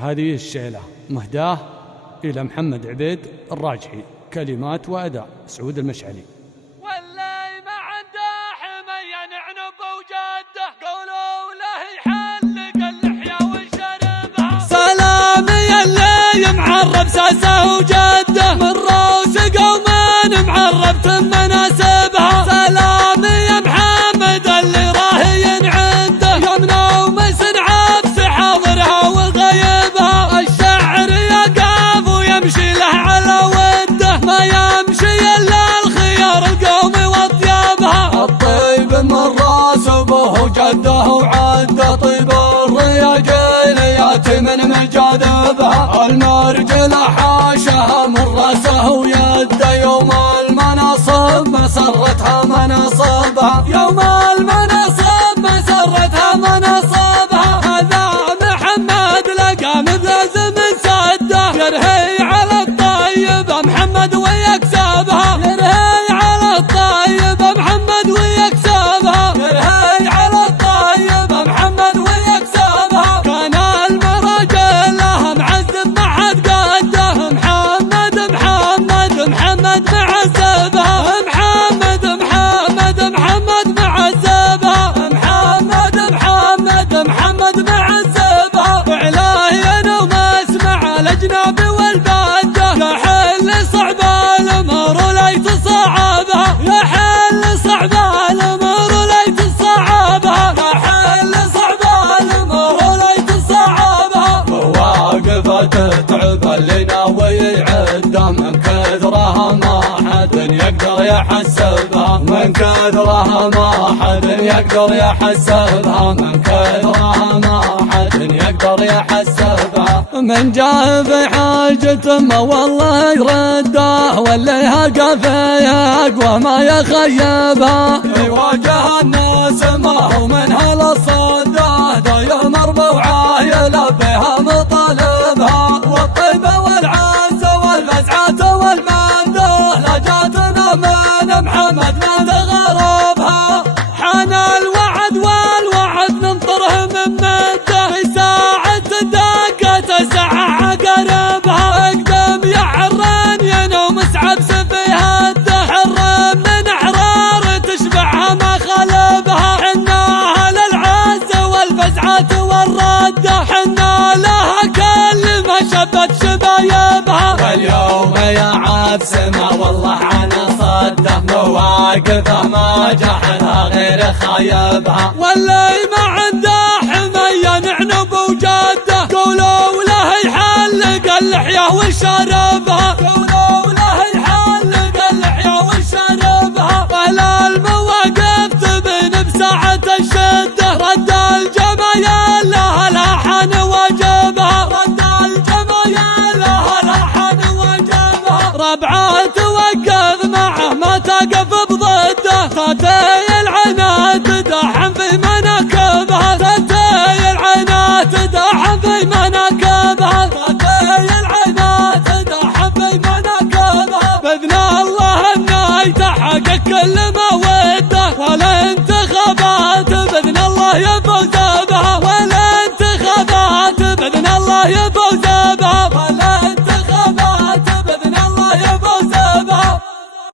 هذه الشيلة مهداه إلى محمد عبيد الراجحي، كلمات وأداء سعود المشعلي. واللي ما عنده حمية نعنب وجده قولوا له يحلق اللحية وشربها. سلامي اللي معرب ساسه وجده من روس قومان معرب تم مناسبها. سلامي يا محمد اللي راهين عنده يمنى ومسن عبس حاضرها وغيبها. الشعر يقف ويمشي له على وده ما يمشي الا الخيار القوم واطيابها. الطيب من راس ابوه جده وعده طيب الرياجيل ياتي من مجاذبها. المرجل حاشها من راسه ويده يوم المناصب مسرتها مناصبها. يوم المناصب مسرتها مناصبها. هذا محمد لقى مبلز من سده يرهي على الطيب محمد ويكسبها. يرهي على الطيب محمد ويكسبها. يرهي على الطيب محمد ويكسبها. كان المرجل له معذب ما حد قده محمد محمد محمد معذبها. محمد محمد محمد معذبها. محمد محمد محمد معذبها. وعلاه انا وما اسمع الاجنبي والبده يحل صعب الامر ليت صعبها. يحل صعب الامر ليت صعبها. يحل صعب الامر ليت صعبها. مواقفه تتعب اللي ناوي يعده من كثرها ما حد يقدر يحسبها. من كثرها ما حد يقدر يحسبها. من كثرها ما حد يقدر يحسبها. من جاء في حاجة ما والله يرده واللي هقى فيها اقوى ما يخيبها. يواجه الناس ما هو من هالصده دا يمر بوعاه يلبيها مطالبها. والطيبة والعزة والفزعة والمنده لجاتنا من محمد ما تغربها. حان الوعد والوعد ننطره من مده في ساعة دقة ساعة عقربها. اقدم يا حران ينوم اسعب سفي هده حرم من احرار تشبعها ما خلبها. حنا اهل العزة والفزعة والردة حنا لها كل ما شبت شبايبها. واليوم يا عبس ما والله انا صده مواقفه ما جحدها غير خايبها. واللي ما عنده حمية نعنب وجده قولوا له يحلق اللحية وشربها.